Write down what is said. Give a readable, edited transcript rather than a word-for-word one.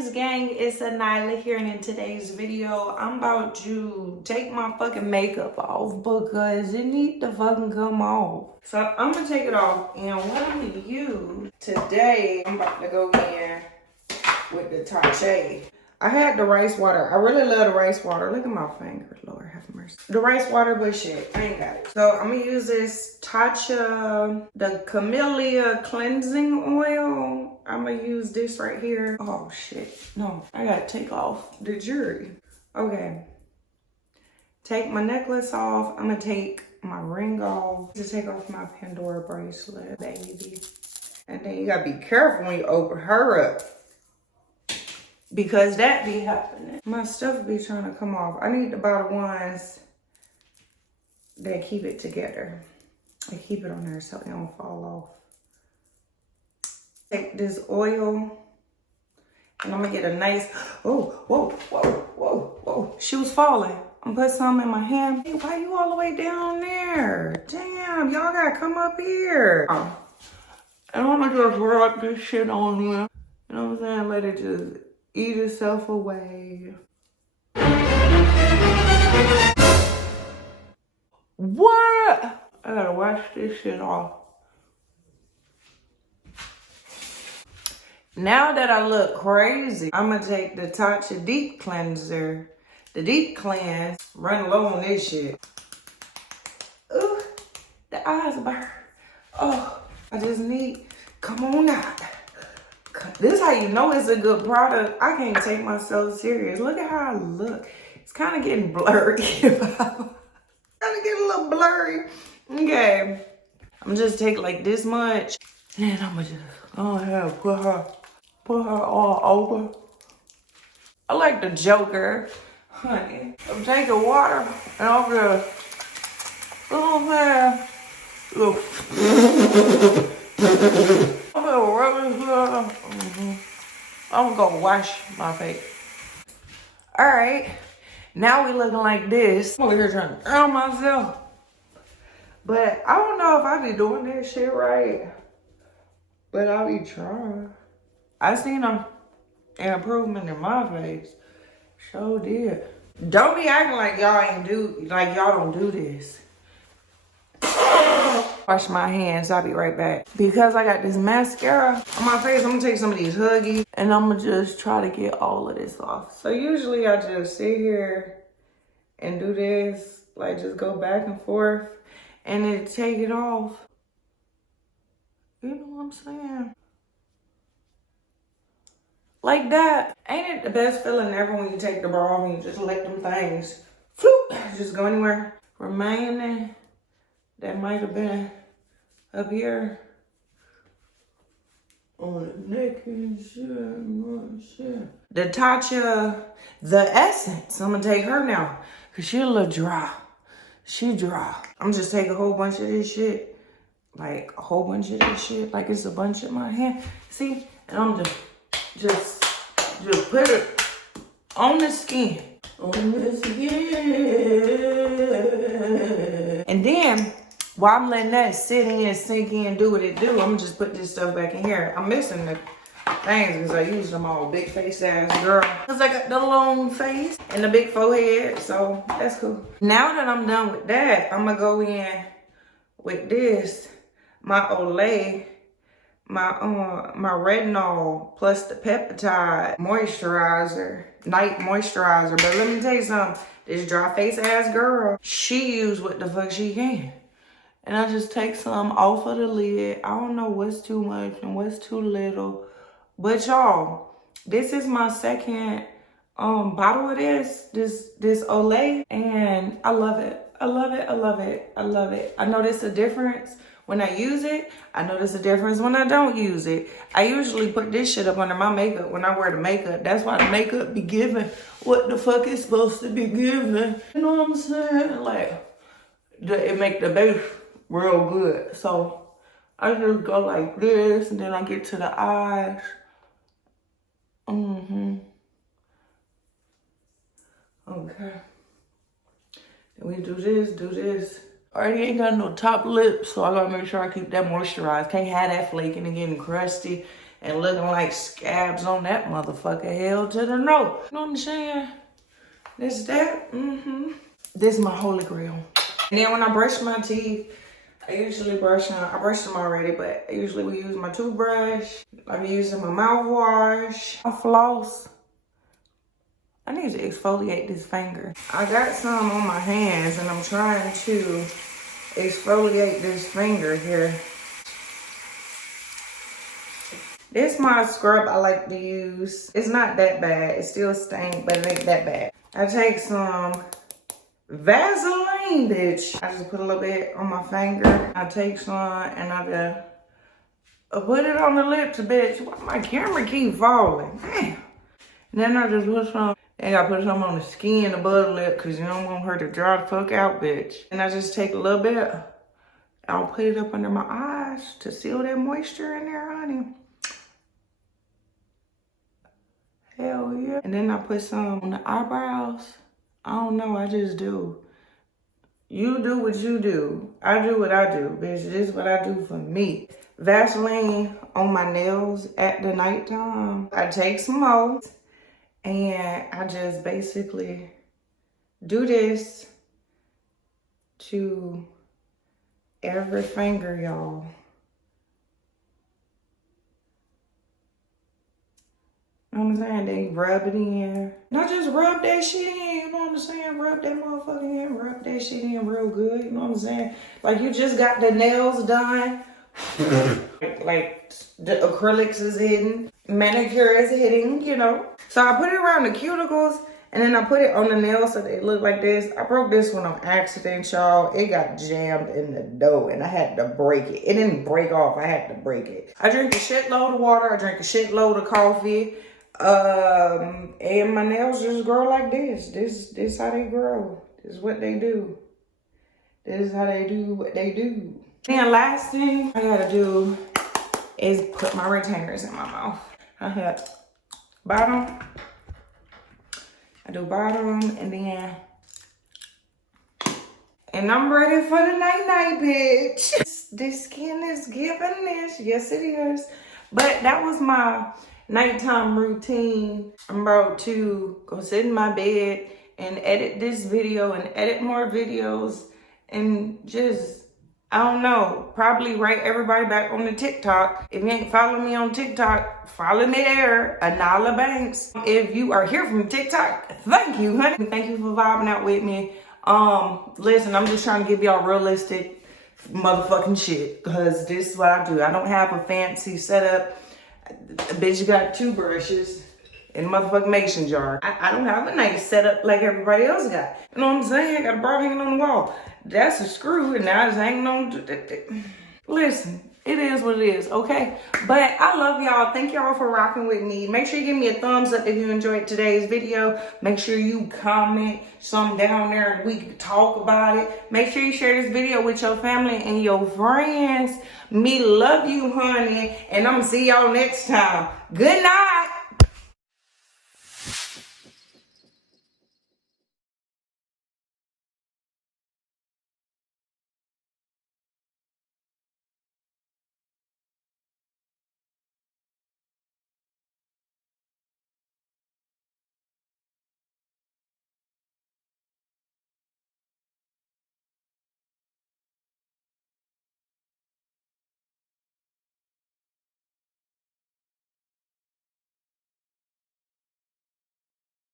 gang, it's Anylah here, and in today's video I'm about to take my fucking makeup off because it need to fucking come off. So I'm gonna take it off, and what I'm gonna use today, I'm about to go in with the Tatcha. I had the rice water. I really love the rice water. Look at my finger, Lord have mercy. The rice water, but shit, I ain't got it. So I'm gonna use this Tatcha, the Camellia cleansing oil. I'm gonna use this right here. Oh shit, no, I gotta take off the jewelry. Okay, take my necklace off. I'm gonna take my ring off. Just take off my Pandora bracelet, baby. And then you gotta be careful when you open her up, because that be happening. My stuff be trying to come off. I need to buy the ones that keep it together. I keep it on there so it don't fall off. Take this oil, and I'm gonna get a nice, oh, whoa, whoa, whoa, whoa. She was falling. I'm gonna put some in my hand. Hey, why you all the way down there? Damn, y'all gotta come up here. And I'm gonna just rub this shit on there. You know what I'm saying? Let it just eat itself away. What? I gotta wash this shit off. Now that I look crazy, I'm gonna take the Tatcha Deep Cleanser, the Deep Cleanse, run low on this shit. Ooh, the eyes burn. Oh, I just need, come on out. This is how you know it's a good product. I can't take myself serious. Look at how I look. It's kind of getting blurry. Kind of getting a little blurry. Okay. I'm just take like this much. And I'm gonna just go ahead and put her all over. I like the Joker, honey. I'm taking water and I'm gonna, I'm gonna rub this here. I'm gonna wash my face. All right, now we looking like this. I'm over here trying to drown myself. But I don't know if I be doing that shit right. But I be trying. I seen an improvement in my face. Sure did. Don't be acting like y'all don't do this. Wash my hands, I'll be right back. Because I got this mascara on my face, I'm gonna take some of these Huggies and I'm gonna just try to get all of this off. So usually I just sit here and do this, like just go back and forth and then take it off. You know what I'm saying? Like that. Ain't it the best feeling ever when you take the bra off and you just let them things floop, just go anywhere? Remaining. That might have been up here on the neck and shit. The Tatcha, the Essence. I'm gonna take her now, cause she a little dry. She dry. I'm just take a whole bunch of this shit, like a whole bunch of this shit, like it's a bunch in my hand. See, and I'm just put it on the skin, and then. While I'm letting that sit in, sink in, do what it do, I'm just put this stuff back in here. I'm missing the things because I use them all big face ass girl. Because I got the long face and the big forehead, so that's cool. Now that I'm done with that, I'm going to go in with this, my Olay, my retinol plus the peptide moisturizer, night moisturizer. But let me tell you something, this dry face ass girl, she use what the fuck she can. And I just take some off of the lid. I don't know what's too much and what's too little. But y'all, this is my second bottle of this Olay. And I love it. I love it. I love it. I love it. I notice a difference when I use it. I notice a difference when I don't use it. I usually put this shit up under my makeup when I wear the makeup. That's why the makeup be giving what the fuck it's supposed to be giving. You know what I'm saying? Like, it make the base real good. So I just go like this, and then I get to the eyes. Okay. Then we do this. Already ain't got no top lip, so I gotta make sure I keep that moisturized. Can't have that flaking and getting crusty and looking like scabs on that motherfucker. Hell to the no. You know what I'm saying? This is that. This is my holy grail. And then when I brush my teeth, I usually brush them. I brushed them already, but I usually we use my toothbrush. I'm using my mouthwash. I floss. I need to exfoliate this finger. I got some on my hands and I'm trying to exfoliate this finger here. This is my scrub I like to use. It's not that bad. It still stinks, but it ain't that bad. I take some Vaseline, bitch. I just put a little bit on my finger. I take some and I put it on the lips, bitch. Why my camera keep falling? Damn. And then I just put some, and I put some on the skin above the lip because you don't want her to dry the fuck out, bitch. And I just take a little bit. I'll put it up under my eyes to seal that moisture in there, honey. Hell yeah. And then I put some on the eyebrows. I don't know, I just do. You do what you do. I do what I do, bitch. This is what I do for me. Vaseline on my nails at the nighttime. I take some more and I just basically do this to every finger, y'all. You know what I'm saying? They rub it in. Not just rub that shit in, you know what I'm saying? Rub that motherfucker in, rub that shit in real good, you know what I'm saying? Like you just got the nails done. like the acrylics is hidden, manicure is hidden, you know. So I put it around the cuticles and then I put it on the nails so they look like this. I broke this one on accident, y'all. It got jammed in the dough and I had to break it. It didn't break off, I had to break it. I drink a shitload of water, I drink a shitload of coffee. And my nails just grow like this. This how they grow. This is what they do. This is how they do what they do. And last thing I gotta do is put my retainers in my mouth. I have bottom. I do bottom and then. And I'm ready for the night-night, bitch. This skin is giving this. Yes, it is. But that was my nighttime routine. I'm about to go sit in my bed and edit this video and edit more videos and just, I don't know, probably write everybody back on the TikTok. If you ain't following me on TikTok, follow me there, Anylah Banks. If you are here from TikTok, thank you, honey. Thank you for vibing out with me. Listen, I'm just trying to give y'all realistic motherfucking shit because this is what I do. I don't have a fancy setup. Bitch got 2 brushes and a motherfucking mason jar. I don't have a nice setup like everybody else got. You know what I'm saying? I got a bar hanging on the wall. That's a screw and now it's hanging on. Listen, it is what it is, okay? But I love y'all. Thank y'all for rocking with me. Make sure you give me a thumbs up if you enjoyed today's video. Make sure you comment something down there and we can talk about it. Make sure you share this video with your family and your friends. Me love you, honey. And I'm gonna see y'all next time. Good night.